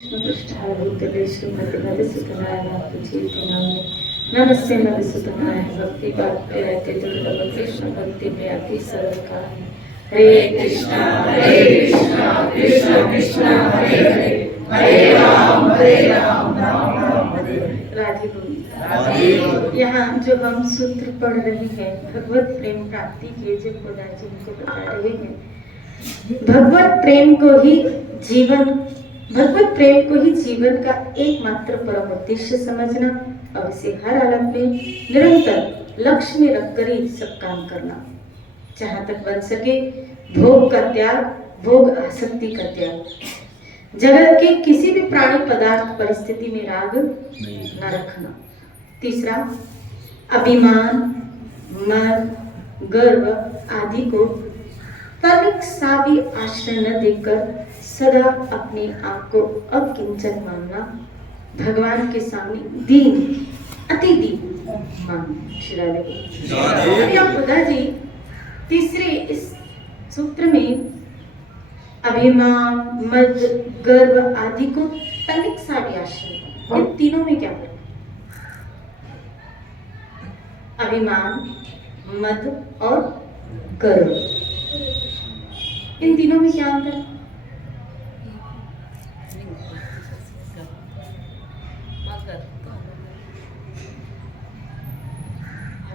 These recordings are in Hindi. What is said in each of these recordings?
कृष्णपृष्ठाभूतले श्रीमतिमधुसूदनाय नमस्ते मधुसूदनाय भक्तिपात्रयाते दुर्लभ कृष्ण भक्ति व्यापी सर्वकाल। हरे कृष्णा कृष्ण कृष्ण हरे हरे, हरे राम राम राम हरे हरे। राधे गोविंद। यहाँ जो हम सूत्र पढ़ रहे हैं भगवत प्रेम प्राप्ति के जो खुदा जी को बता रहे हैं, भगवत प्रेम को ही जीवन का एकमात्र परम उद्देश्य समझना और इसे हर हालत में निरंतर लक्ष्य में रखकर ही सब काम करना। जहां तक बन सके भोग का त्याग, भोग आसक्ति का त्याग, जगत के किसी भी प्राणी पदार्थ परिस्थिति में राग न रखना। तीसरा, अभिमान, मद, गर्व आदि को तनिक सा भी आश्रय न देकर सदा अपने आप को अकिंचन मानना, भगवान के सामने दीन, अति दीन मानना। श्री खुदा जी तीसरे इस सूत्र में अभिमान, मद, गर्व आदि को तनिक सा भी आश्रय, इन तीनों में क्या फर्क? अभिमान, मद और गर्व, इन तीनों में क्या अंतर है?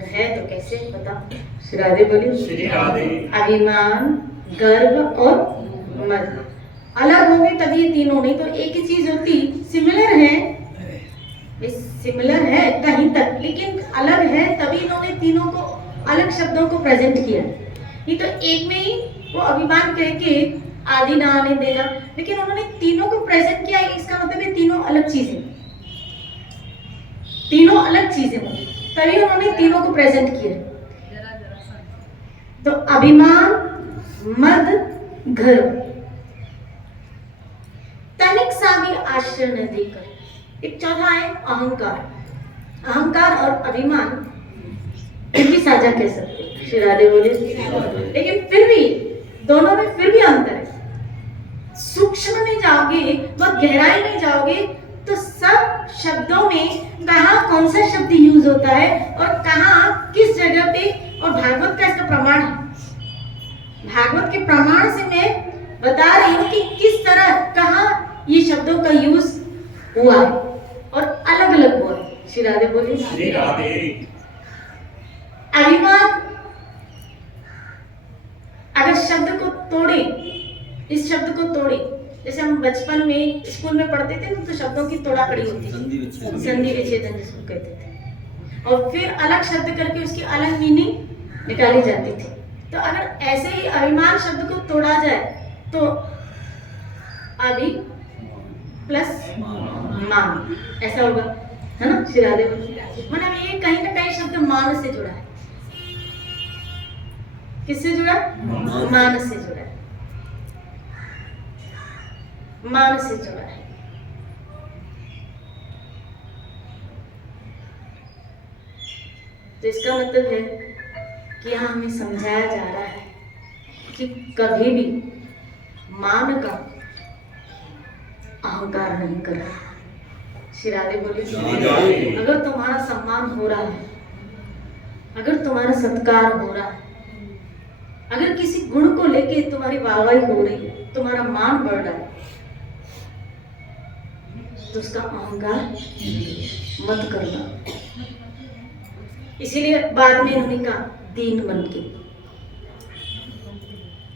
है तो कैसे बताओ? श्री राधे बोलिए। श्री राधे। अभिमान, गर्व और मद अलग होंगे तभी ये तीनों, नहीं तो एक ही चीज होती। सिमिलर है कहीं तक, लेकिन अलग है तभी इन्होंने तीनों को अलग शब्दों को प्रेजेंट किया। नहीं तो एक में ही वो अभिमान कह के आदि ना आने देना, लेकिन उन्होंने तीनों को प्रेजेंट किया। इसका मतलब है तीनों अलग चीजें तभी उन्होंने तीनों को प्रेजेंट किया। तो अभिमान, मद, गर्व तनिक सा भी आश्रय न देकर। एक चौथा है अहंकार और अभिमान इनकी साझा कह सकते हैं। श्री राधे बोलिए। लेकिन फिर भी दोनों में फिर भी अंतर है। सूक्ष्म में जाओगे व गहराई में जाओगे तो सब शब्दों में कहाँ कौन सा शब्द यूज होता है और कहाँ किस जगह पे, और भागवत का इसका प्रमाण है। भागवत के प्रमाण से मैं बता रही हूँ कि किस तरह कहाँ ये शब्दों का यूज हुआ है और अलग अलग हुआ है। श्री राधे बोलिए। श्री राधे। अभिमान अगर शब्द को तोड़े, इस शब्द को तोड़े, जैसे हम बचपन में स्कूल में पढ़ते थे तो शब्दों की तोड़ाकड़ी होती थी, संधि विच्छेदन जिसको कहते थे, और फिर अलग शब्द करके उसकी अलग मीनिंग निकाली जाती थी। तो अगर ऐसे ही अभिमान शब्द को तोड़ा जाए तो अभि प्लस मान ऐसा होगा, है ना? श्री राधे। मतलब ये कहीं ना कहीं शब्द मान से जुड़ा है। किससे जुड़ा? मान से जुड़ा है। मान से जुड़ा है। तो इसका मतलब है कि यहाँ हमें समझाया जा रहा है कि कभी भी मान का अहंकार नहीं करना। श्री राधे बोलिए। अगर तुम्हारा सम्मान हो रहा है, अगर तुम्हारा सत्कार हो रहा है, अगर किसी गुण को लेके तुम्हारी वाहवाही हो रही है, तुम्हारा मान बढ़ रहा है, तो उसका अहंकार मत करना। इसीलिए बाद में उन्होंने कहा दीन बन के,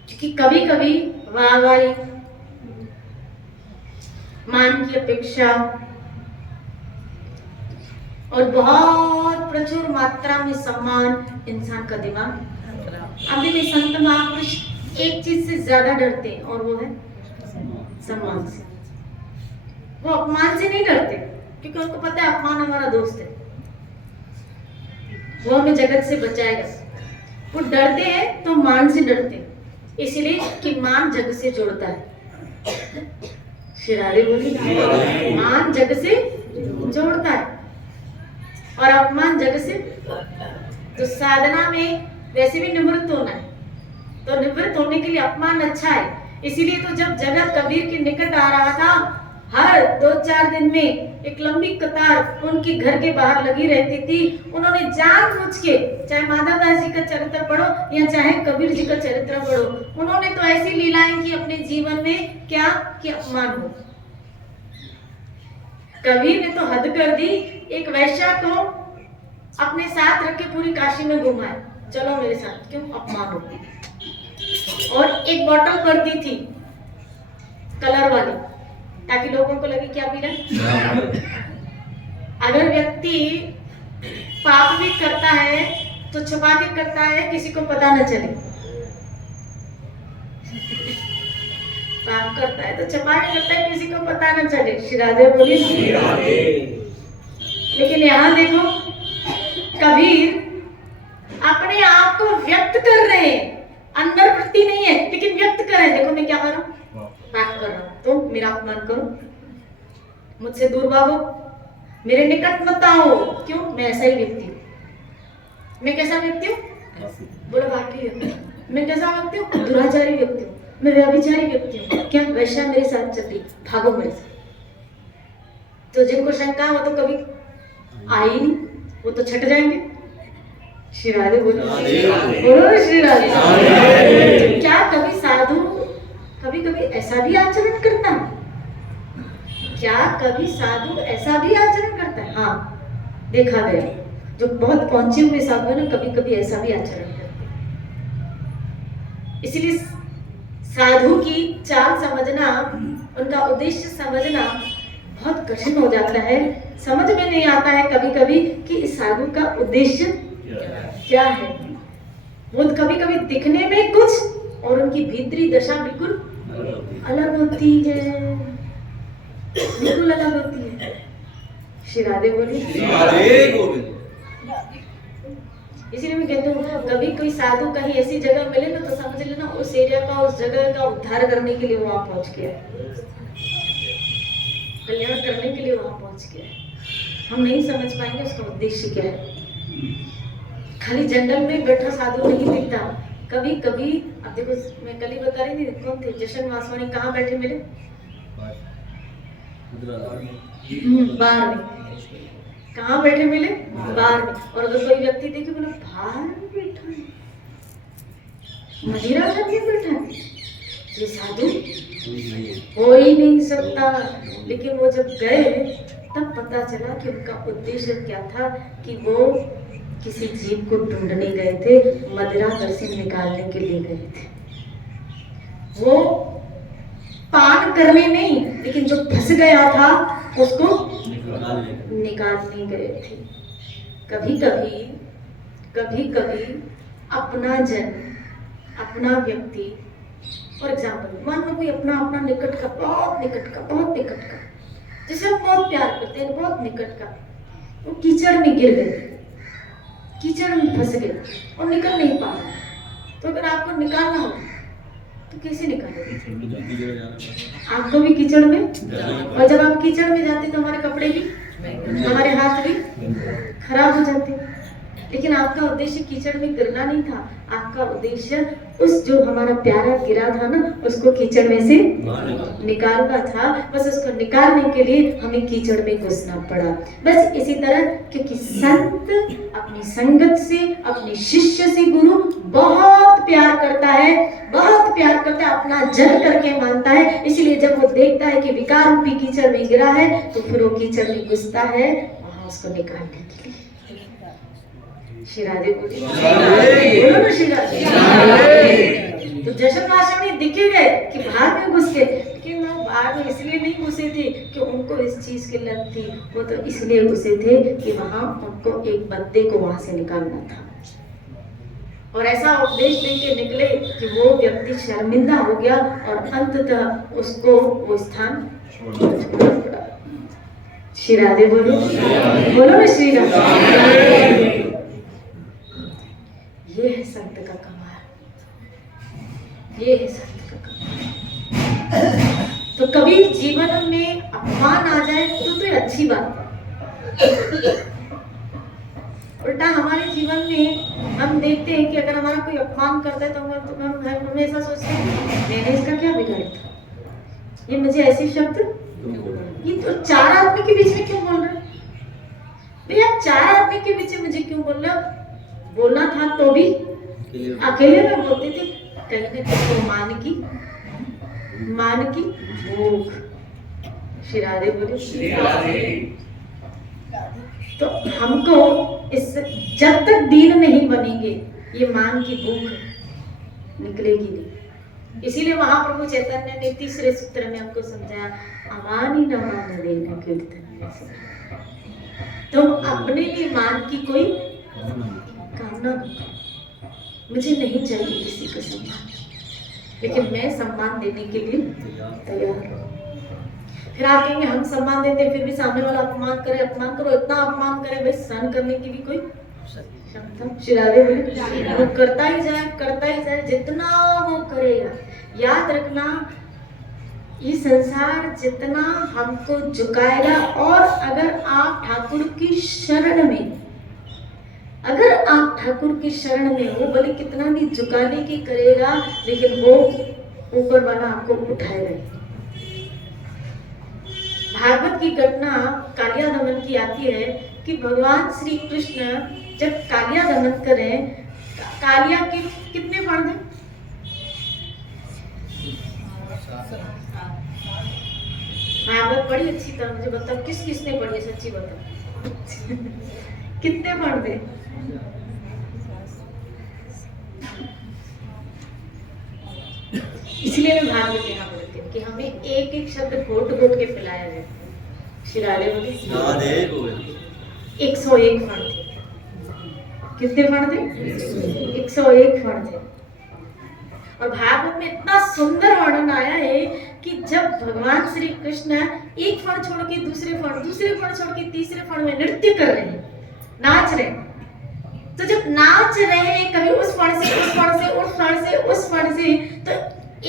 क्योंकि कभी कभी वाहवाही, मान की अपेक्षा और बहुत प्रचुर मात्रा में सम्मान इंसान का दिमाग। अब देखिए संत महापुरुष एक चीज से ज्यादा डरते हैं और वो है सम्मान से। वो अपमान से नहीं डरते क्योंकि उनको पता है अपमान हमारा दोस्त है, वो हमें जगत से बचाएगा। वो डरते हैं तो मान से डरते हैं, इसलिए कि मान जग से जोड़ता है। श्री राधे बोली। मान जग से जोड़ता है और अपमान जग से। तो साधना में वैसे भी निवृत्त होना है, तो निवृत्त होने के लिए अपमान अच्छा है। इसीलिए तो जब जगत कबीर के निकट आ रहा था हर 2-4 दिन में एक लंबी कतार उनके घर के बाहर लगी रहती थी। उन्होंने जानबूझ के, चाहे माधवदास जी का चरित्र पढ़ो या चाहे कबीर जी का चरित्र पढ़ो, उन्होंने तो ऐसी लीलाएं की अपने जीवन में क्या कि अपमान हो। कबीर ने तो हद कर दी, एक वैश्या को अपने साथ रख के पूरी काशी में घुमाए, चलो मेरे साथ, क्यों? अपमान हो। और एक बोतल पड़ती थी कलर वाली, ताकि लोगों को लगे क्या पी रहे। अगर व्यक्ति पाप भी करता है तो छुपा के करता है, किसी को पता न चले। पाप करता है तो छुपा के करता है, किसी को पता न चले। श्री राधे बोलिए। लेकिन यहाँ देखो, कबीर अपने आप को व्यक्त कर रहे हैं, अंदर वृत्ति नहीं है लेकिन व्यक्त कर रहे हैं। देखो मैं क्या कर रहा हूँ, पाप कर रहा हूँ, तो मेरा अपमान करो, मुझसे दूर भागो, मेरे निकट मत आओ। क्यों? मैं ऐसा ही व्यक्ति हूँ। मैं कैसा व्यक्ति हूँ? बोलो बाकी है। मैं कैसा व्यक्ति हूँ? दुराचारी व्यक्ति हूँ, मैं व्यभिचारी व्यक्ति हूँ। क्या? वैश्या मेरे साथ चल रही, भागो मेरे से। तो जिनको शंका हो तो कभी आई नहीं, वो तो छट जाएंगे। श्री राधे बोलो, बोलो श्री राधे। क्या कभी साधु कभी कभी ऐसा भी आचरण करता है? क्या कभी साधु ऐसा भी आचरण करता है? हाँ, देखा गया, जो बहुत पहुंचे हुए साधु है ना, कभी कभी ऐसा भी आचरण करते हैं। इसलिए साधु की चाल समझना, उनका उद्देश्य समझना बहुत कठिन हो जाता है। समझ में नहीं आता है कभी कभी कि इस साधु का उद्देश्य क्या है। वो कभी कभी दिखने में कुछ और उनकी भीतरी दशा बिल्कुल अलग होती है, बिल्कुल अलग होती है। श्री राधे बोली। इसीलिए मैं कहती हूँ, कभी कोई साधु कहीं ऐसी जगह मिले ना, तो समझ लेना उस एरिया का, उस जगह का उद्धार करने के लिए वहां पहुंच गया है, कल्याण करने के लिए वहां पहुंच गया है। हम नहीं समझ पाएंगे उसका उद्देश्य क्या है। खाली जंगल में बैठा साधु नहीं दिखता, कभी कभी। अब देखो, मैं कल ही बता रही थी, कौन थे जशन वासवानी, कहाँ बैठे मिले? बाहर में। कहाँ बैठे मिले? बाहर में। और अगर कोई व्यक्ति देखे, बोला बाहर में बैठा है, मदिरा करके बैठा है, ये साधु हो ही नहीं सकता। लेकिन वो जब गए तब पता चला कि उनका उद्देश्य क्या था, कि वो किसी जीव को ढूंढने गए थे, मदिरा घर से निकालने के लिए गए थे। वो पान करने नहीं, लेकिन जो फंस गया था उसको निकालने गए थे। कभी कभी अपना जन, अपना व्यक्ति, फॉर एग्जाम्पल, मान लो कोई अपना निकट का, बहुत निकट का, जिसे हम बहुत प्यार करते हैं, बहुत निकट का, वो कीचड़ में गिर गए, कीचड़ में फंस गए और निकल नहीं पा रहे। तो अगर आपको निकालना हो तो कैसे निकालोगे? आपको भी कीचड़ में, और जब आप कीचड़ में जाते तो हमारे कपड़े भी, हमारे हाथ भी खराब हो जाते। लेकिन आपका उद्देश्य कीचड़ में गिरना नहीं था, आपका उद्देश्य उस जो हमारा प्यारा गिरा था ना, उसको कीचड़ में से निकालना था। बस उसको निकालने के लिए हमें कीचड़ में घुसना पड़ा। बस इसी तरह, क्योंकि संत अपनी संगत से, अपने शिष्य से गुरु बहुत प्यार करता है, बहुत प्यार करता है, अपना जन करके मानता है। इसलिए जब वो देखता है कि विकार रूपी कीचड़ में गिरा है, तो फिर वो कीचड़ में घुसता है वहां उसको निकालने के लिए। श्री राधे बोलिए, बोलो ना श्री राधे। तो जशन वासवानी दिखे गए कि बाहर में घुस गए, लेकिन वो बाहर में इसलिए नहीं घुसे थे कि उनको इस चीज की लत थी, वो तो इसलिए घुसे थे कि वहां उनको एक बंदे को वहां से निकालना था। और ऐसा उपदेश देके निकले कि वो व्यक्ति शर्मिंदा हो गया और अंततः उसको वो स्थान छोड़ना पड़ा। श्री राधे बोलो, बोलो ना श्री राधे। ये है संत का कमाल, ये है संत का कमाल। तो कभी जीवन में अपमान आ जाए तो अच्छी बात है। उल्टा हमारे जीवन में हम देखते हैं कि अगर हमारा कोई अपमान करता है तो हम ऐसा सोचते हैं, मैंने इसका क्या बिगाड़ा था, ये मुझे ऐसे शब्द ये तो 4 आदमी के बीच में क्यों बोल रहे हो? भैया 4 आदमी के बीच में मुझे क्यों बोल रहे हो? बोलना था तो भी अकेले में बोलते थे। कहीं ना कहीं तो मान की भूख। श्री राधे बोले। तो हमको इस जब तक दीन नहीं बनेंगे ये मान की भूख निकलेगी नहीं। इसीलिए महाप्रभु चैतन्य ने तीसरे सूत्र में हमको समझाया, अमानी न मान देना कीर्तन। तुम अपने लिए मान की कोई कामना मत करो। मुझे नहीं चाहिए किसी को सम्मान, लेकिन मैं सम्मान देने के लिए तैयार हूँ। फिर आप कहेंगे हम सम्मान देते हैं फिर भी सामने वाला अपमान करे, अपमान करो, इतना अपमान करे, भाई सहन करने की भी कोई क्षमता। शिरारे बोले वो करता ही जाए, जितना वो करेगा। याद रखना, ये संसार जितना हमको झुकाएगा, और अगर आप ठाकुर की शरण में हो, भले कितना भी झुकाने की करेगा, लेकिन वो ऊपर वाला आपको उठाएगा। भागवत की घटना कालिया दमन की आती है कि भगवान श्री कृष्ण जब कालिया दमन करें, कालिया के कितने फण थे? भागवत बड़ी अच्छी तरह मुझे बताओ, किसने पढ़ी है? सच्ची बताओ कितने फण थे? इसलिए मैं भागवत कहना पड़ती हूँ कि हमें एक एक शब्द घोट के पिलाया जाए। शिरारे बोले 101 फण थे। कितने फण थे? 101 फण थे। और भागवत में इतना सुंदर वर्णन आया है कि जब भगवान श्री कृष्ण एक फण छोड़ के दूसरे फण छोड़ के तीसरे फण में नृत्य कर रहे हैं, नाच रहे हैं, तो जब नाच रहे हैं कभी उस फण से उस फण से उस फण से उस फण से, तो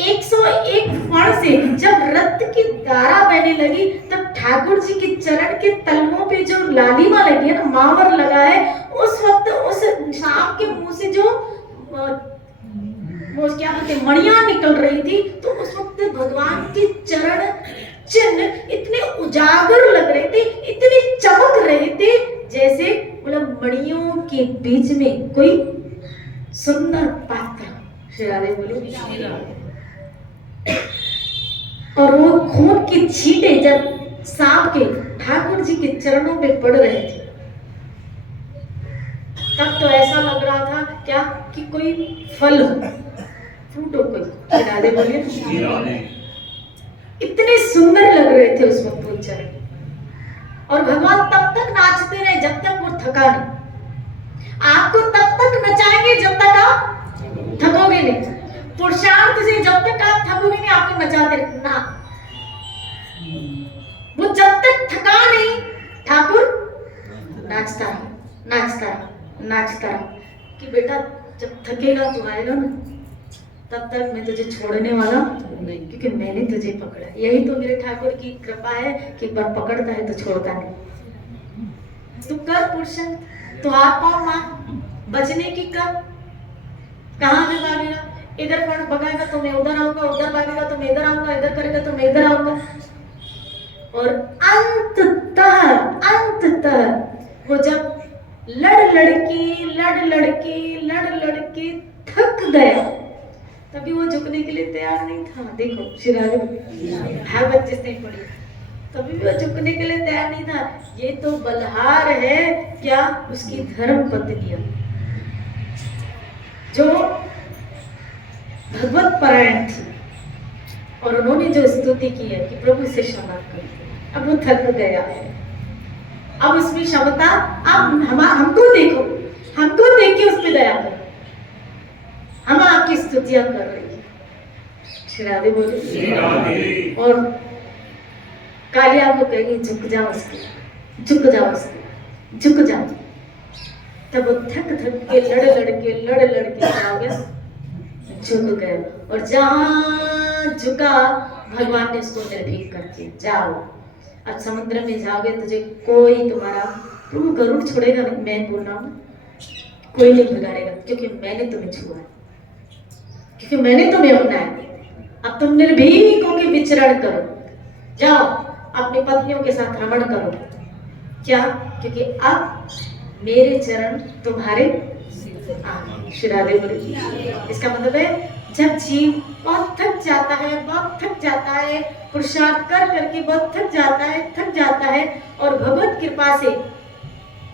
101 फण से जब रक्त की धारा बहने लगी, तब ठाकुर जी के चरण के तलवों पे जो लालिमा लगी है ना, मावर लगा है, उस वक्त उस सांप के मुंह से जो वो क्या कहते हैं मणियां निकल रही थी, तो उस वक्त भगवान के चरण चिन्ह इतने उजागर लग रहे थे, इतने चमक रहे थे, जैसे मतलब मणियों के बीच में कोई सुंदर पात्र। शिरारे बोलो। और वो खून की छींटे जब सांप के ठाकुर जी के चरणों पे पड़ रहे थे, तब तो ऐसा लग रहा था क्या कि कोई फल हो, फ्रूट हो कोई। राधे बोलिए। इतने सुंदर लग रहे थे उस वक्त वो चरण। और भगवान तब तक नाचते रहे जब तक वो थका नहीं। आपको तब तक नचाएंगे जब तक आप थकोगे नहीं। पुरुषार्थ से जब तक आप थकोगे नहीं, आपको नचाते रहना। वो जब तक थका नहीं, ठाकुर नाचता कि बेटा जब थकेगा तो आएगा ना, तब तक मैं तुझे छोड़ने वाला नहीं, क्योंकि मैंने तुझे पकड़ा। यही तो मेरे ठाकुर की कृपा है कि बार पकड़ता है तो छोड़ता नहीं। तू कर पुरुषार्थ, तो हाथ पाँव मार, बचने की कर। कहाँ भी भागेगा? इधर फण भगाएगा तो मैं उधर आऊंगा, उधर भागेगा तो मैं इधर आऊंगा, इधर करेगा तो मैं इधर आऊंगा। और अंततः वो जब लड़ लड़के थक गया, तभी वो झुकने के लिए तैयार नहीं था। देखो शिरारे भागवत जिसने पढ़ी, तभी वो झुकने के लिए तैयार नहीं था। ये तो बलहार है क्या? उसकी धर्म पत्नियां जो भगवत परायण थी, और उन्होंने जो स्तुति की है कि प्रभु से क्षमा कर। अब वो थक गया है, अब उसमें क्षमता, अब हमको देखो, हमको देख के उस पर दया करो। हम आपकी स्तुतियां कर रही है। शिराधे बोले। और कालिया को कहेंगे झुक जाओ झुक जाओ। तब वो थक के लड़ लड़के क्या हो गया? झुक गए। और जहां झुका भगवान ने उसको निर्भीक कर दिया, जाओ अब समुद्र में जाओगे, तुझे कोई तुम्हारा प्रभु गरुड़ छोड़ेगा नहीं। मैं बोल रहा हूँ कोई नहीं बिगाड़ेगा, क्योंकि मैंने तुम्हें छुआ, क्योंकि मैंने तुम्हें अपनाया। अब तुम निर्भीक होकर विचरण करो, जाओ अपनी पत्नियों के साथ रमण करो। क्या? क्योंकि अब मेरे चरण तुम्हारे श्री राधे बोले। इसका मतलब है जब जीव बहुत थक जाता है, बहुत थक जाता है, पुरुषार्थ कर करके बहुत थक जाता है और भगवत कृपा से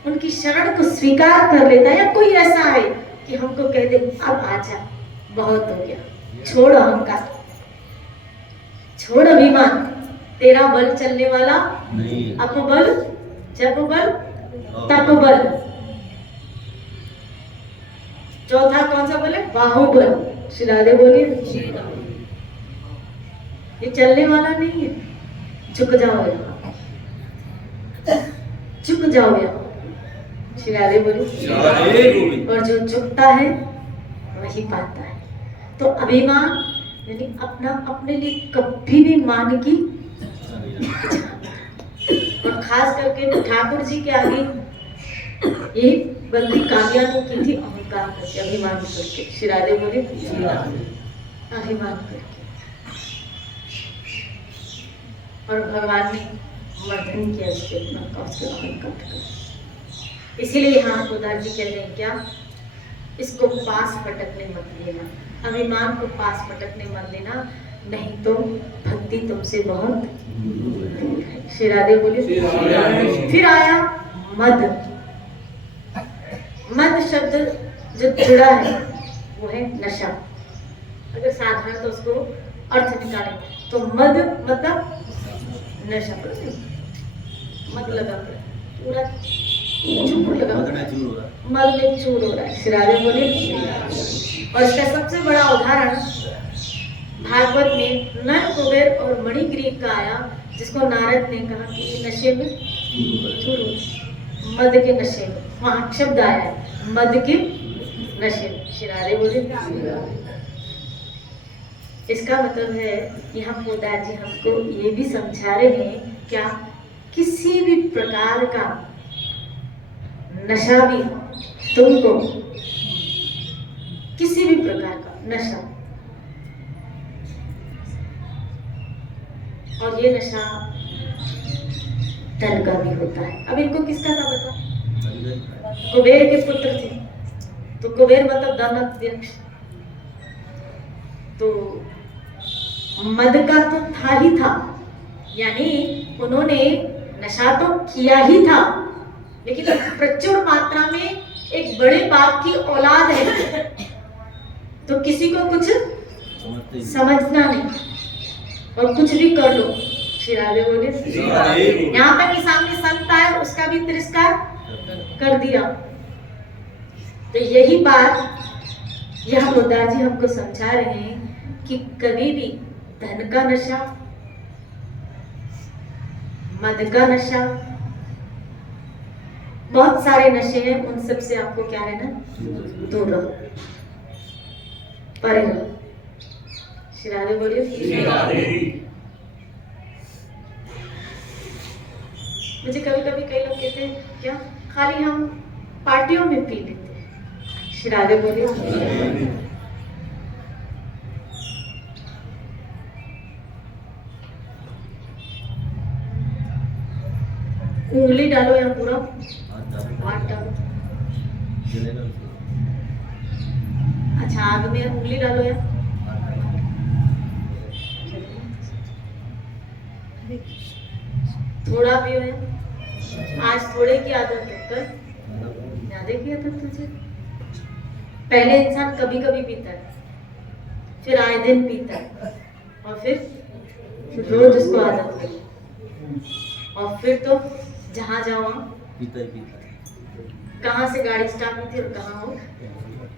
उनकी शरण को स्वीकार कर लेता है, या कोई ऐसा है कि हमको कह दे अब आजा, बहुत हो गया, छोड़ अहंकार, छोड़ अभिमान, तेरा बल चलने वाला नहीं, अपबल, जब बल तब बल। चौथा कौन सा बल है? बाहुबल। श्री राधे बोलिए। ये चलने वाला नहीं है। झुक जाओ यहाँ, झुक जाओ यहाँ। श्री राधे बोलिए। और जो झुकता है वही पाता है। तो अभिमान यानी अपना अपने लिए कभी भी मान की, और खास करके ठाकुर जी के आगे ये बल्कि काव्या ने की थी अहंकार करके, अभिमान करके। श्री राधे बोले अभिमान करके, और भगवान ने मर्दन किया उसके अहंकार कर। इसीलिए यहाँ खुदा जी कह रहे हैं क्या, इसको पास पटकने मत देना, अभिमान को पास पटकने मत देना, नहीं तो भक्ति तुमसे बहुत दूर है। श्री राधे बोले। फिर आया मद। मद शब्द जो जुड़ा है वो है नशा। अगर साधारण तो उसको अर्थ निकालें तो मद मतलब नशा, मद लगा पूरा चूर लगा, मद में चूर हो रहा है। श्री राधे बोले। और इसका सबसे बड़ा उदाहरण भागवत में नर कुबेर और मणिग्रीव का आया, जिसको नारद ने कहा कि ये नशे में चूर हो, मद के नशे में, वहां शब्द आया है मद के नशे में। श्री राधे बोले। इसका मतलब है यहाँ पोदार जी हमको ये भी समझा रहे हैं क्या, किसी भी प्रकार का नशा भी तुमको, किसी भी प्रकार का नशा, और ये नशा धन का भी होता है। अब इनको किसका था पता? कुबेर के पुत्र थे, तो कुबेर मतलब धनाध्यक्ष, तो मद का तो था ही था, यानी उन्होंने नशा तो किया ही था, लेकिन प्रचुर मात्रा में एक बड़े बाप की औलाद है, तो किसी को कुछ समझना नहीं और कुछ भी कर लो। श्री राधे बोले। यहाँ तक कि सामने संत आया उसका भी तिरस्कार कर दिया। तो यही बात यह पोदार जी हमको समझा रहे हैं कि कभी भी धन का नशा, मद का नशा, बहुत सारे नशे हैं, उन सब से आपको क्या रहना, दूर रहो, परे रहो। श्री राधे बोलिए। मुझे कभी कभी कई लोग कहते हैं क्या खाली हम पार्टियों में पी लेते हैं। श्री राधे बोलिए। उंगली डालो या पूरा हाथ डालो। अच्छा, आग में उंगली डालो या थोड़ा भी है। आज थोड़े की आदत है, कल ज्यादा की आदत तुझे। पहले इंसान कभी कभी पीता है, फिर आए दिन पीता है, और फिर रोज उसको आदत है, और फिर तो जहाँ जाओ पीता ही पीता है। कहाँ से गाड़ी स्टार्ट हुई थी और कहाँ हो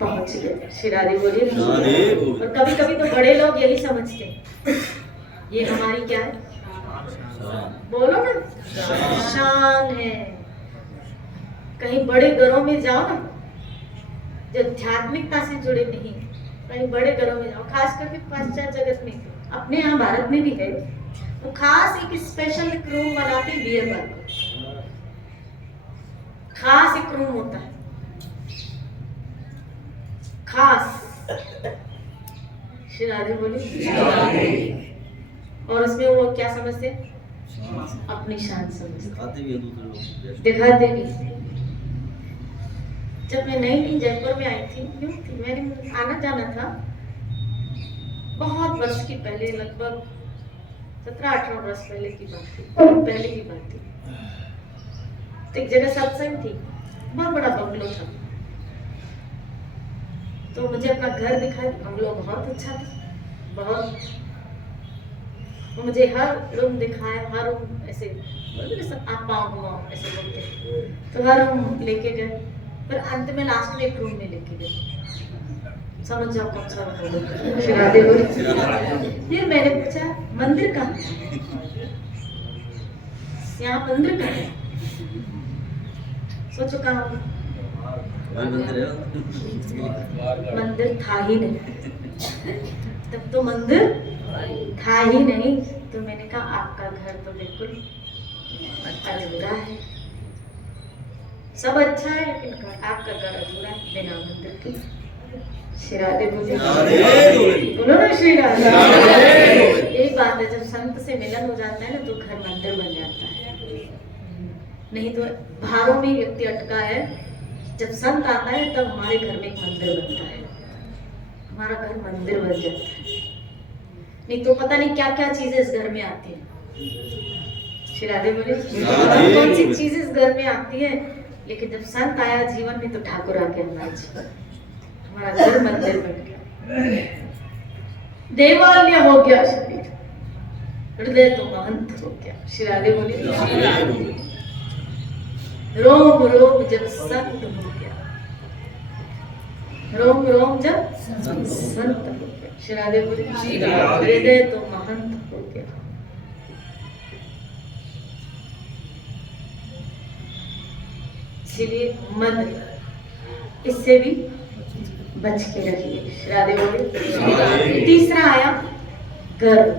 पहुंच गए। श्री राधे बोलिए। और कभी कभी तो बड़े लोग यही समझते हैं ये हमारी क्या है, बोलो ना, शान है। कहीं बड़े घरों में जाओ ना, जो आध्यात्मिकता से जुड़े नहीं, कहीं बड़े घरों में जाओ, खास करके पाश्चात्य जगत में, अपने यहाँ भारत में भी है, तो खास एक स्पेशल एक रूम बनाते हैं बियर बार, खास एक रूम होता है खास। श्री राधे बोली। और उसमें वो क्या समझते हैं, अपनी शान समझते, दिखाते भी हैं दूसरे लोग। दिखाते भी। जब मैं नई जयपुर में आई थी, यूं थी, मैंने आना जाना था, बहुत वर्ष की पहले, लगभग 17-18 वर्ष पहले की बात थी, पहले की बात थी। तो एक जगह सत्संग थी, बहुत बड़ा बंगलो था, तो मुझे अपना घर दिखाई, बंगलो बहुत अच्छा था, बहुत। वो मुझे हर रूम दिखाया, हर रूम ऐसे आप पाँव घुमाओ ऐसे बोलते, तो हर रूम लेके गए, फिर अंत में लास्ट में एक रूम में लेके गए। समझ जाओ कौन सा रूम? शिरादे बोली। फिर मैंने पूछा मंदिर कहाँ है, यहाँ मंदिर कहाँ है? सोचो कहाँ होगा? मंदिर था ही नहीं, तब तो मंदिर था ही नहीं। तो मैंने कहा आपका घर तो बिल्कुल अधूरा है, सब अच्छा है लेकिन आपका घर अधूरा है बिना मंदिर के। श्रीराधे बोलो ना, श्रीराधे। एक बात है, जब संत से मिलन हो जाता है ना तो घर मंदिर बन जाता है, नहीं तो भारों में व्यक्ति अटका है। जब संत आता है तब हमारे घर में एक मंदिर बनता है, हमारा घर मंदिर बन जाता है। नहीं तो पता नहीं क्या क्या चीजें इस घर में आती है। श्रीराधे बोले कौन सी चीजें इस घर में आती है, लेकिन जब संत आया जीवन में तो ठाकुर आके हमारा घर मंदिर बन गया, देवालय हो गया शरीर, हृदय तो महंत हो गया। श्रीराधे बोले रोम रोम जब संत हो गया, रोम रोम जब संत हो गया। श्रीराधे बोले हृदय तो महंत हो गया। इसीलिए मद इससे भी बच के रखिए। श्रीराधे बोले। तीसरा आया गर्व।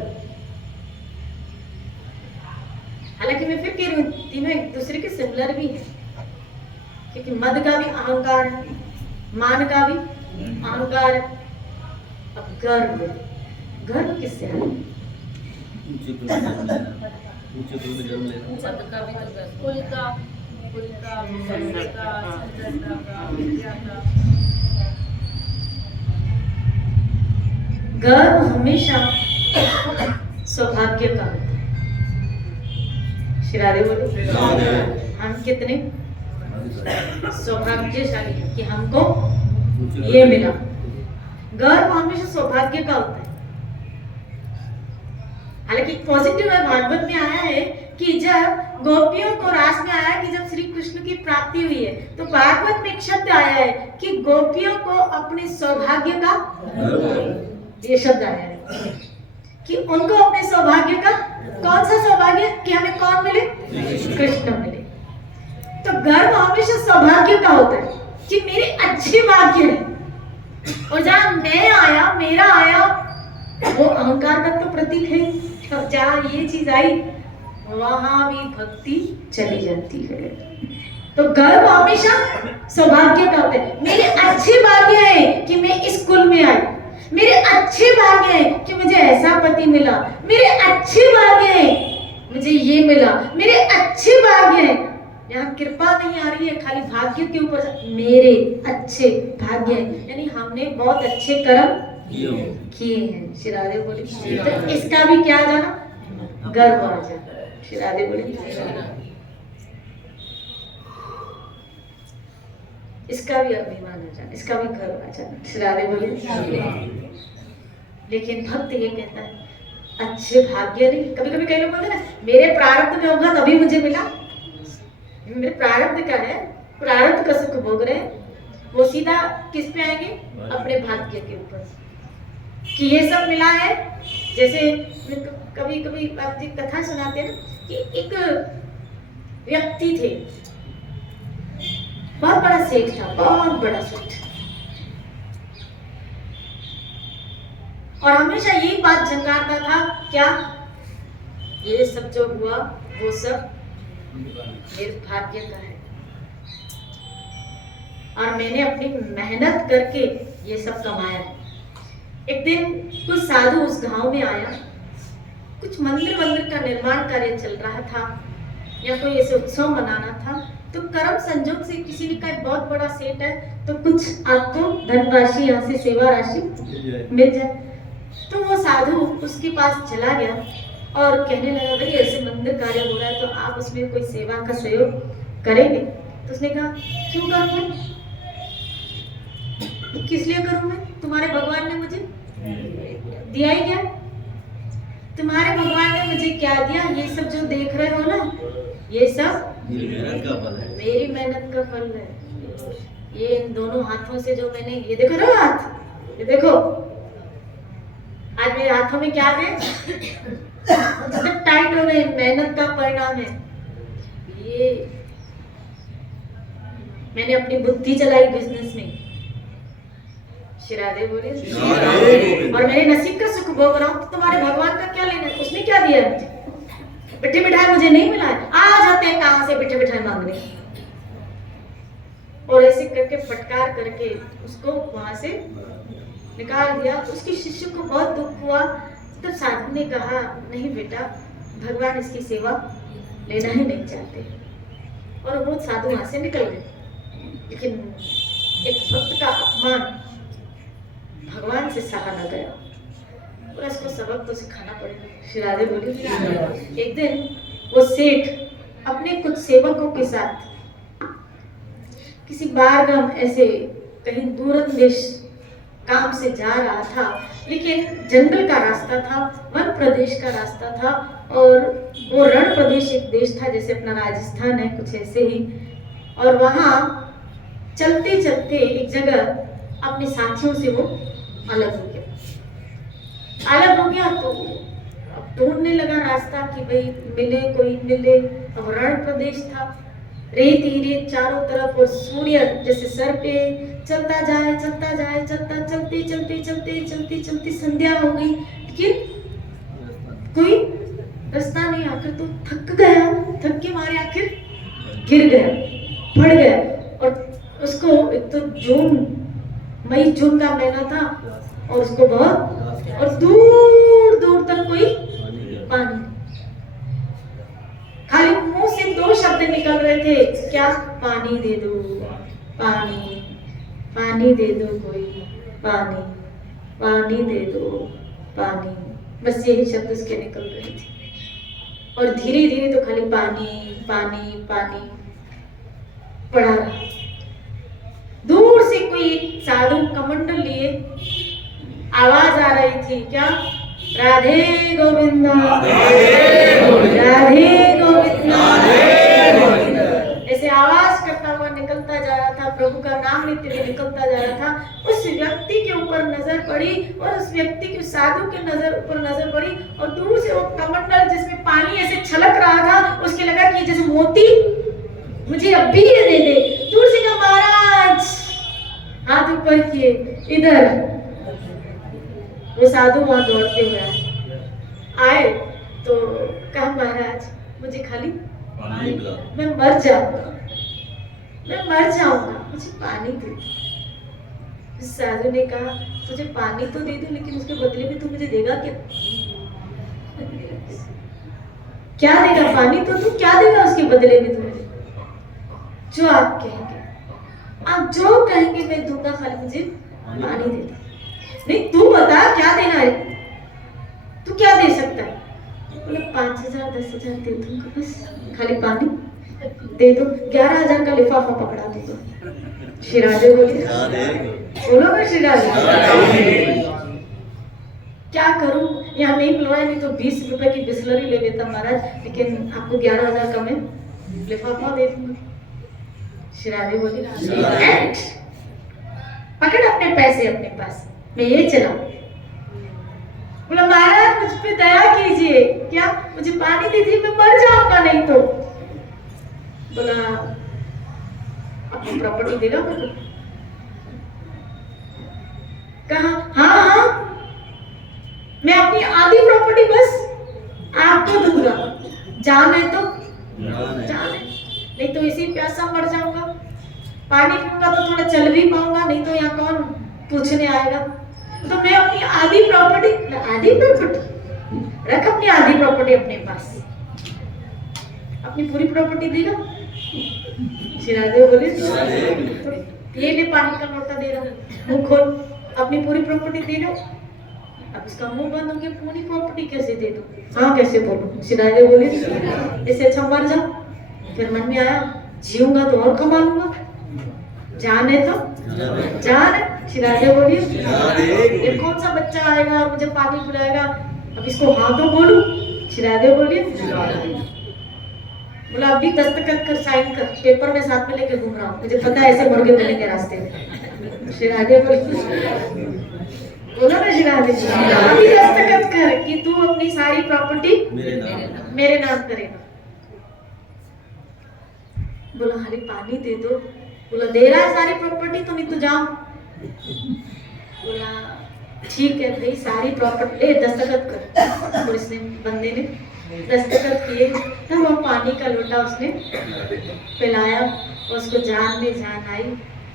हालांकि मैं फिर कह रही हूँ तीनों एक दूसरे के सिमिलर भी है, क्योंकि मद का भी अहंकार है, मान का भी अहंकार है। अब गर्व, गर्व किससे है? गर्व हमेशा सौभाग्य का होता है। श्रीराधे बोलो हम कितने सौभाग्यशाली हैं कि हमको ये मिला। गर्व हमेशा सौभाग्य का होता है। हालांकि पॉजिटिव है, भागवत में आया है कि जब गोपियों को रास में आया कि जब श्री कृष्ण की प्राप्ति हुई है, तो भागवत में एक शब्द आया है कि गोपियों को अपने सौभाग्य का, ये शब्द आया है कि उनको अपने सौभाग्य का, कौन सा सौभाग्य, कि हमें कौन मिले? कृष्ण मिले। तो गर्व हमेशा सौभाग्य का होता है कि मेरी अच्छी भाग्य है, और जहां मैं आया, मेरा आया, वो अहंकार का तो प्रतीक है। और जहां ये चीज आई वहां भी भक्ति चली जाती है। तो गर्व हमेशा सौभाग्य का होता है। मेरे अच्छे भाग्य है कि मैं इस कुल में आई, मेरे अच्छे भाग्य है कि मुझे ऐसा पति मिला, मेरे अच्छे भाग्य है मुझे ये मिला, मेरे अच्छे भाग्य है। यहाँ कृपा नहीं आ रही है, खाली भाग्य के ऊपर मेरे अच्छे भाग्य है, यानी हमने बहुत अच्छे कर्म किए हैं। श्रीराधे बोले तो इसका भी क्या आ जाना, गर्व आ जाना। श्रीराधे बोले इसका भी अभिमान आ जाना, इसका भी गर्व आ जाना। श्रीराधे बोले लेकिन भक्त ये कहता है अच्छे भाग्य नहीं। कभी कभी कई लोग बोलते ना मेरे प्रारब्ध में होगा तभी मुझे मिला, मेरे प्रारब्ध का है, प्रारब्ध का सुख भोग रहे, वो सीधा किस पे आएंगे? अपने भाग्य के ऊपर कि ये सब मिला है। जैसे कभी कभी आप जी कथा सुनाते हैं ना कि एक व्यक्ति थे, बहुत बड़ा सेठ था, बहुत बड़ा सेठ, और हमेशा यही बात झंकारता था, क्या ये सब जो हुआ वो सब मेरे भाग्य का है, और मैंने अपनी मेहनत करके ये सब कमाया है। एक दिन कुछ साधु उस गांव में आया कुछ मंदिर मंदिर का निर्माण कार्य चल रहा था या कोई ऐसे उत्सव मनाना था, तो कर्म संजोग से किसी ने कहा बहुत बड़ा सेट है तो कुछ आपको धनराशि यहाँ से सेवा राशि मिल जाए। तो वो साधु उसके पास चला गया और कहने लगा भाई ऐसे मंदिर कार्य हो रहा है तो आप उसमें कोई सेवा का सहयोग करेंगे? तो उसने कहा क्यों करूँ मैं, किस लिए करूँ मैं, तुम्हारे भगवान ने मुझे दिया ही क्या, तुम्हारे भगवान ने मुझे क्या दिया, ये सब जो देख रहे हो ना ये सब मेरी मेहनत का फल है। ये इन दोनों हाथों से जो मैंने, ये देखो ना हाथ, ये देखो आज मेरे हाथों में क्या है सब टाइट हो गए, मेहनत का परिणाम है। ये मैंने अपनी बुद्धि चलाई बिजनेस में, श्री राधे बोले, और मेरे नसीब का सुख भोग रहा हूँ, तो तुम्हारे भगवान का क्या लेना, उसने क्या दिया है मुझे, बिठे बिठाए मुझे नहीं मिला है, आ जाते हैं कहां से बिठे बिठाए मांगने। और ऐसे करके फटकार करके उसको वहां से निकाल दिया। उसके शिष्य को बहुत दुख हुआ। तब साधु ने कहा नहीं बेटा, भगवान इसकी सेवा लेना ही नहीं चाहते, और वो साधु वहां से निकल गए। लेकिन एक भक्त का अपमान भगवान से सहा न गया और इसको सबक तो सिखाना पड़ेगा। श्री राधे बोली, एक दिन वो सेठ अपने कुछ सेवकों के साथ किसी बारगाम ऐसे कहीं दूरदेश काम से जा रहा था, लेकिन जंगल का रास्ता था, वन प्रदेश का रास्ता था, और वो रण प्रदेश एक देश था जैसे अपना राजस्थान है कुछ ऐसे ही। और वहां चलते चलते एक जगह अपने साथियों से वो अलग हो गया। तो अब ढूंढने लगा रास्ता कि भाई मिले कोई मिले। अब रण प्रदेश था, रेत ही रेत चारों तरफ, और सूर्य जैसे सर पे चलता जाए चलते संध्या हो गई, लेकिन कोई रास्ता नहीं। आखिर तो थक गया, थक के मारे आखिर गिर गया, पड़ गया। और उसको एक तो मई जून का महीना था, और उसको बहुत, और दूर दूर तक कोई पानी, खाली मुंह से दो शब्द निकल रहे थे, क्या, पानी दे दो, पानी, पानी दे दो, कोई पानी, पानी दे दो, पानी, बस यही शब्द उसके निकल रहे थे। और धीरे धीरे तो खाली पानी पानी पानी पड़ा रहा। दूर से कोई साधु कमंडल लिए आवाज आ रही थी, क्या, राधे गोविंदा, राधे गोविंदा, ऐसे आवाज करता हुआ निकलता जा रहा था, प्रभु का नाम लेते हुए निकलता जा रहा था। उस व्यक्ति के ऊपर नजर पड़ी, और उस व्यक्ति के साधु के ऊपर नजर पड़ी, और दूर से वो कमंडल जिसमें पानी ऐसे छलक रहा था, उसके लगा कि जैसे मोती, मुझे अब भी ये दे दे। दूर से कहा, महाराज, हाथ ऊपर किए, इधर। वो साधु वहां दौड़ते हुए आए तो कहा, महाराज मुझे खाली पानी, मैं मर जाऊंगा, मैं मर जाऊंगा, मुझे पानी दे दो। साधु ने कहा, तुझे पानी तो दे दूं, लेकिन उसके बदले में तू मुझे देगा क्या, क्या देगा, पानी तो तू क्या देगा उसके बदले में, तुम्हें जो आप कहेंगे, आप जो कहेंगे मैं दूंगा, खाली मुझे पानी दे दो। नहीं तू बता क्या देना है, तू क्या दे सकता है? बोले 5,000 10,000 दे दूंगा, बस खाली पानी दे दो। 11,000 का लिफाफा पकड़ा दूंगा। श्री राधे बोलो ना, श्री राधे। क्या करूं, यहाँ नहीं मिलवाए, नहीं तो 20 रुपए की बिस्लरी ले लेता महाराज, लेकिन आपको 11,000 का मैं लिफाफा दे दूंगा। श्री राधे बोली, पकड़ अपने पैसे अपने पास, मैं ये चलाऊं। बोला, महाराज मुझ पे दया कीजिए, क्या, मुझे पानी दीजिए, मैं मर जाऊंगा नहीं तो। बोला, अपनी प्रॉपर्टी देगा मुझे? कहा, हाँ, मैं अपनी आधी प्रॉपर्टी बस आपको दूंगा, जान है तो जान है, नहीं तो इसी प्यासा मर जाऊंगा। पानी पीऊंगा तो थोड़ा चल भी पाऊंगा, नहीं तो यहाँ कौन पूछने आएगा। तो मैं अपनी आधी प्रॉपर्टी रख अपनी आधी प्रॉपर्टी अपने पास, अपनी पूरी प्रॉपर्टी देगा। शिरादेव बोले तो ये ले पानी का लोटा दे रहा, मुंह खोल, अपनी पूरी प्रॉपर्टी दे रहा। अब इसका मुंह बंद हो गया, पूरी प्रॉपर्टी कैसे दे दूं? हाँ कैसे बोलूं? शिरादेव बोले इससे अच्छा मर जा। फिर मन में आया जीऊंगा तो और कमा लूंगा, जान है तो जान है। शिरादेव बोली ये कौन सा बच्चा आएगा और मुझे पानी पिलाएगा, अब इसको हाँ तो बोलूं? शिरादेव बोली बोला अभी दस्तखत कर, साइन कर, पेपर में साथ में लेके घूम रहा हूँ, मुझे पता है ऐसे मुर्गे मिलेंगे रास्ते में। शिरादेव बोली बोलो ना शिरादेव, अभी दस्तखत कर कि तू अपनी सारी प्रॉपर्टी मेरे नाम करेगा। बोला खाली पानी दे दो। बोला दे रहा है सारी प्रॉपर्टी तो, नहीं तो जाओ। बोला ठीक है भाई सारी प्रॉपर्टी दस्तखत कर। और इसने बंदे ने दस्तखत किए, तब वो पानी का लोटा उसने पिलाया, उसको जान में जान आई।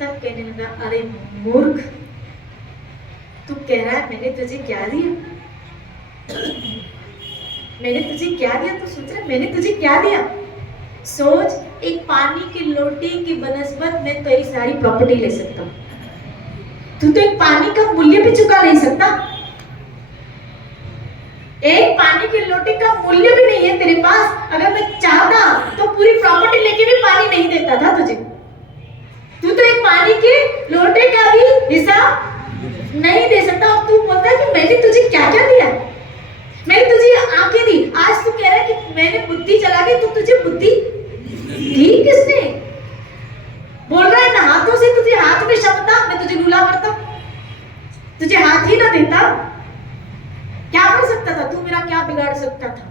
तब कहने लगा अरे मूर्ख, तू कह रहा है मैंने तुझे क्या दिया, मैंने तुझे क्या दिया? तू सोच रहा मैंने तुझे क्या दिया? सोच, एक पानी के लोटे की बनस्बत में तेरी सारी प्रॉपर्टी ले सकता हूं। तू तो एक पानी का मूल्य भी चुका नहीं सकता, एक पानी के लोटे का मूल्य भी नहीं है तेरे पास। अगर मैं चाहता तो पूरी प्रॉपर्टी लेके भी पानी नहीं देता था तुझे। तू तो एक पानी के लोटे का भी हिसाब नहीं दे सकता। और तू बोलता है कि मैंने तुझे क्या क्या दिया, मैंने तुझे आंखें दी, आज तू कह रहा है कि मैंने बुद्धि चला गई। तो तुझे बुद्धि दी किसने? बोल रहा है ना हाथों से, तुझे हाथ में क्षमता, मैं तुझे लूला करता, तुझे हाथ ही ना देता, क्या कर सकता था? तू मेरा क्या बिगाड़ सकता था?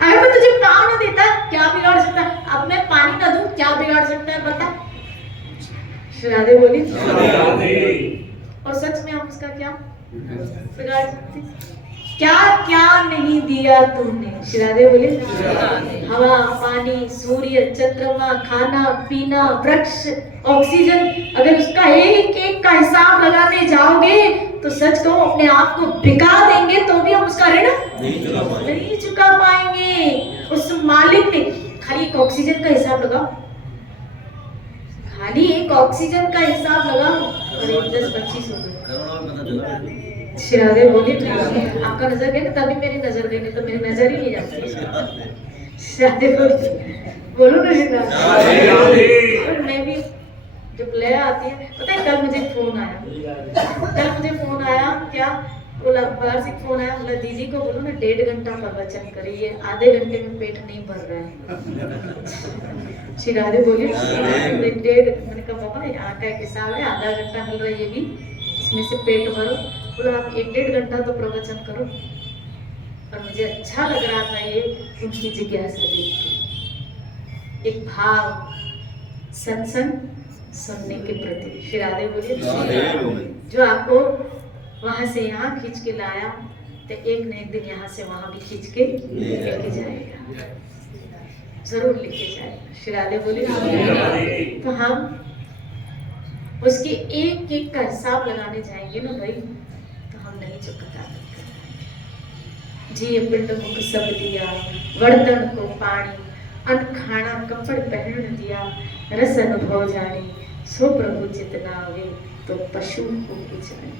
अगर मैं तुझे पाँव ना देता क्या बिगाड़ सकता? अब मैं पानी ना दूं क्या बिगाड़ सकता है बता? शिरादेव बोली और सच में हम उसका क्या बिगाड़ सकते? क्या क्या नहीं दिया तुमने? शिरादेव बोले हवा, पानी, सूर्य, चंद्रमा, खाना पीना, वृक्ष, ऑक्सीजन, अगर उसका एक एक का हिसाब लगाने जाओगे तो सच कहूं अपने आप को बिका देंगे तो भी हम उसका ऋण नहीं चुका पाएंगे। उस मालिक ने खाली एक ऑक्सीजन का हिसाब लगाओ, खाली एक ऑक्सीजन का हिसाब लगाओ और 10-25 हो गए। शिरादेव बोली आपका नजर गई तभी मेरी नजर गई, नहीं तो मेरी नजर ही नहीं जाती। शिरादेव बोलो ना शिरादेव। और मैं भी जब ले आती है, पता है कल मुझे फोन आया, क्या बोला, बाहर से फोन आया, बोला दीदी को बोलो ना 1.5 घंटा प्रवचन करिए, आधे घंटे में पेट नहीं भर रहा है। शिरादेव बोली 1.5, मैंने कहा बाबा यहाँ का एक हिसाब है, आधा घंटा मिल रहा है, ये भी इसमें से पेट भरो। बोला आप 1-1.5 घंटा तो प्रवचन करो। और मुझे अच्छा लग रहा था ये उनकी जिज्ञासा देख के, एक भाव सत्संग सुनने के प्रति। शिरादेव बोलिए जो आपको वहां से यहाँ खींच के लाया तो एक न एक दिन यहाँ से वहां भी खींच के लेके जाएगा, जरूर लेके जाएगा। शिरादेव बोलिए तो हम उसके एक एक का हिसाब लगाने जाएंगे ना भाई, तो हम नहीं चुकता। जी पिंड मुख सब दिया, वर्तन को पानी, अन्न खाना कपड़ पहन दिया, रस अनुभव जाने, सो प्रभु जितना आवे तो पशु को भी जाने।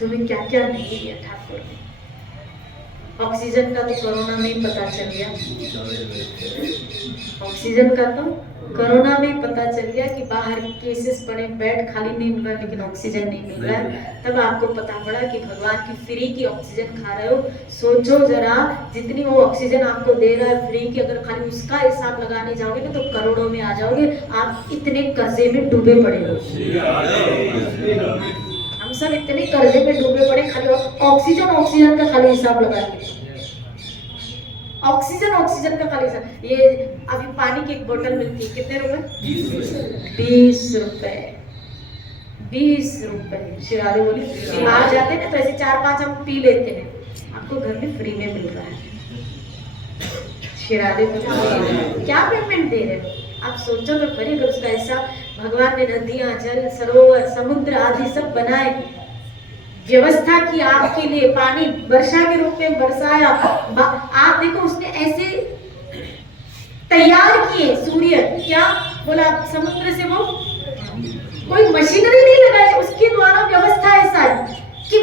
तुम्हें क्या क्या नहीं दिया ठाकुर ने। ऑक्सीजन का तो कोरोना में ही पता चल गया, ऑक्सीजन का तो कोरोना में ही पता चल गया कि बाहर केसेस पड़े, बेड खाली नहीं मिल रहा लेकिन ऑक्सीजन नहीं मिल रहा है। तब आपको पता पड़ा कि भगवान की फ्री की ऑक्सीजन खा रहे हो। सोचो जरा, जितनी वो ऑक्सीजन आपको दे रहा है फ्री की, अगर खाली उसका हिसाब लगाने जाओगे ना तो करोड़ों में आ जाओगे। आप इतने कर्जे में डूबे पड़े हो, हम सब इतने कर्जे में डूबे पड़े, खाली ऑक्सीजन का खाली हिसाब लगा के, ऑक्सीजन का खाली हिसाब। ये अभी पानी की एक बोतल मिलती है कितने रुपए? 20 रुपए, 20 रुपए। शिरादेव बोली बाहर जाते ना तो ऐसे 4-5 हम पी लेते हैं, आपको घर में फ्री में मिल रहा है। शिरादेव बोली क्या पेमेंट दे रहे हो? आप सोचो तो खरी, अगर उसका हिसाब भगवान ने नदियां, जल, सरोवर, समुद्र आदि सब बनाए, व्यवस्था की आपके लिए, पानी वर्षा के रूप में बरसाया। आप देखो उसने ऐसे तैयार किए सूर्य, क्या बोला समुद्र से वो कोई मशीनरी नहीं लगाई, उसके द्वारा व्यवस्था ऐसा है कि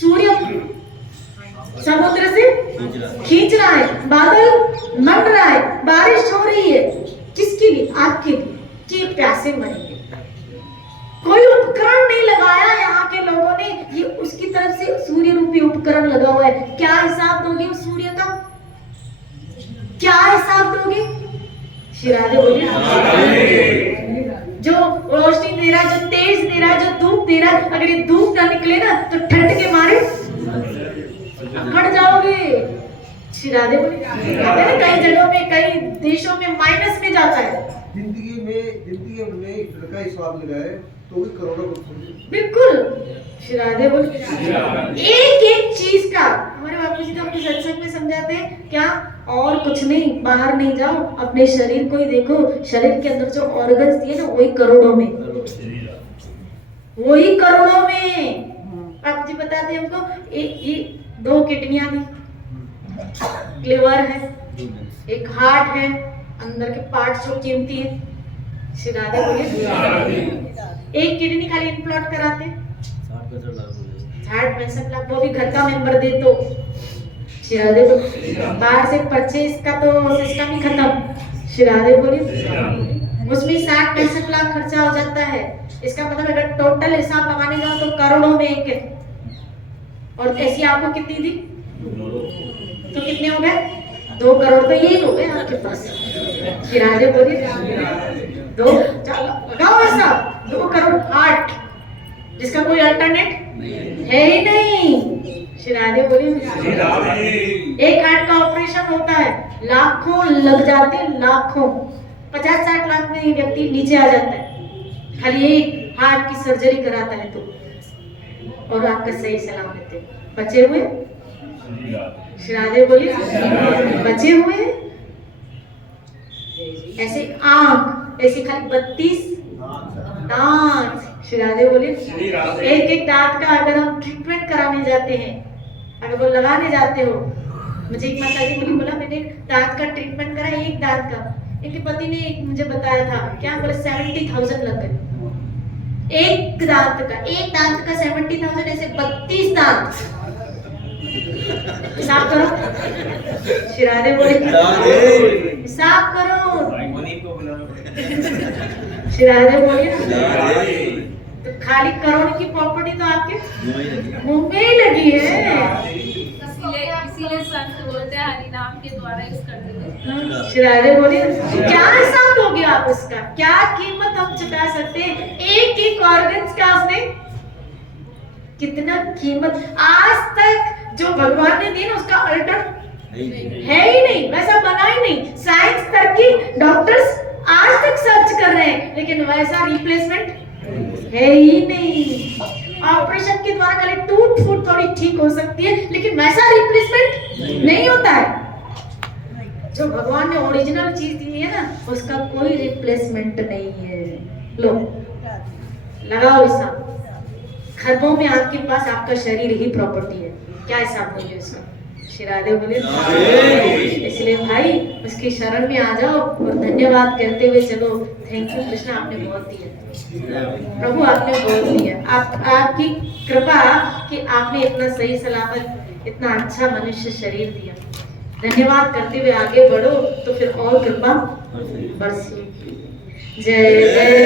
सूर्य समुद्र से खींच रहा है, बादल मंड रहा है, बारिश हो रही है। किसके लिए? आपके लिए, कि प्यासे मरेंगे। कोई उपकरण नहीं लगाया यहाँ के लोगों ने, ये उसकी तरफ से सूर्य रूपी उपकरण लगा हुआ है। क्या हिसाब दोगे उस सूर्य का? क्या हिसाब दोगे? शिरादे बोलिए। जो रोशनी दे रहा है, जो तेज दे रहा है, जो धूप दे रहा है, अगर ये धूप ना निकले ना तो ठंड के मारे अकड़ जाओगे। शिरादे बोलिए। कई जगहों में, कई देशों में माइनस में जाता है। जिंदगी में लड़का ही स्वाद लगाए तो भी करोड़ों बिल्कुल। शिरादे बोलिए। एक एक चीज का हमारे बापू जी तो हमको सत्संग में समझाते हैं, क्या और कुछ नहीं, बाहर नहीं जाओ, अपने शरीर को ही देखो। शरीर के अंदर जो ऑर्गन्स दिए ना, वही करोड़ों में, वही करोड़ों में। बापू जी बताते हमको, एक 2 किडनियां दी, लिवर है, एक हार्ट है, अंदर के पार्ट्स जो कीमती है। शिरादे बोलिए। एक किडनी खाली इम्प्लांट कराते 60-65 लाख, वो भी घर का मेंबर दे तो। शिरादे बोलिए। बाहर से परचेज का तो सिस्टम ही खत्म। शिरादे बोलिए। उसमें 60-65 लाख खर्चा हो जाता है। इसका मतलब अगर टोटल हिसाब लगाने जाओ तो करोड़ों में एक है। और ऐसी आपको कितनी दी? तो कितने हो गए? 2 करोड़ तो यही हो गए आपके पास। शिरादे बोलिए। 2 लगाओ ऐसा 2 करोड़ 8, जिसका कोई अल्टरनेट है ही नहीं। शिरादे बोलिए। एक हार्ट का ऑपरेशन होता है, लाखों लग जाते हैं, लाखों। 50-60 लाख में व्यक्ति नीचे आ जाता है, खाली एक हार्ट की सर्जरी कराता है तो। और आपका सही सलामत है, बचे हुए। शिरादे बोलिए। बचे हुए। ऐसे आंख, ऐसे खाली 32 दांत। शिरादे बोलिए। एक दांत का अगर हम ट्रीटमेंट कराने जाते हैं, अगर वो लगाने जाते हो, मुझे एक माता जी ने बोला, मैंने दांत का ट्रीटमेंट करा, एक दांत का। इनके पति ने मुझे बताया था, क्या बोले 70,000 लग गए एक दांत का 70,000, ऐसे 32 दांत। हिसाब करो। शिरादे बोले। हिसाब करो। शिरादे बोलिए। तो खाली करोड़ की प्रॉपर्टी तो आपके मुंह में ही लगी है। इसीलिए संत बोलते हैं हरि नाम के द्वारा इस करते थे। शिरादे बोलिए। क्या हिसाब दोगे आप उसका? क्या कीमत हम चुका सकते हैं? एक एक ऑर्गन्स का उसने कितना कीमत। आज तक जो भगवान ने दी ना, उसका अल्टर है ही नहीं, वैसा बना ही नहीं। साइंस तक की डॉक्टर्स आज तक सर्च कर रहे हैं, लेकिन वैसा रिप्लेसमेंट है ही नहीं। ऑपरेशन के द्वारा खाली टूट फूट थोड़ी ठीक हो सकती है, लेकिन वैसा रिप्लेसमेंट नहीं होता है। जो भगवान ने ओरिजिनल चीज दी है ना, उसका कोई रिप्लेसमेंट नहीं है। लो लगाओ हिसाब। खरबों में आपके पास आपका शरीर ही प्रॉपर्टी है, क्या हिसाब दोगे उसका? शिरादे बोले। इसलिए भाई उसकी शरण में आ जाओ और धन्यवाद करते हुए चलो। थैंक यू कृष्ण, आपने बहुत दिया, प्रभु आपने बहुत दिया। आपकी कृपा कि आपने इतना सही सलामत, इतना अच्छा मनुष्य शरीर दिया। धन्यवाद करते हुए आगे बढ़ो तो फिर और कृपा बरसेगी। जय जय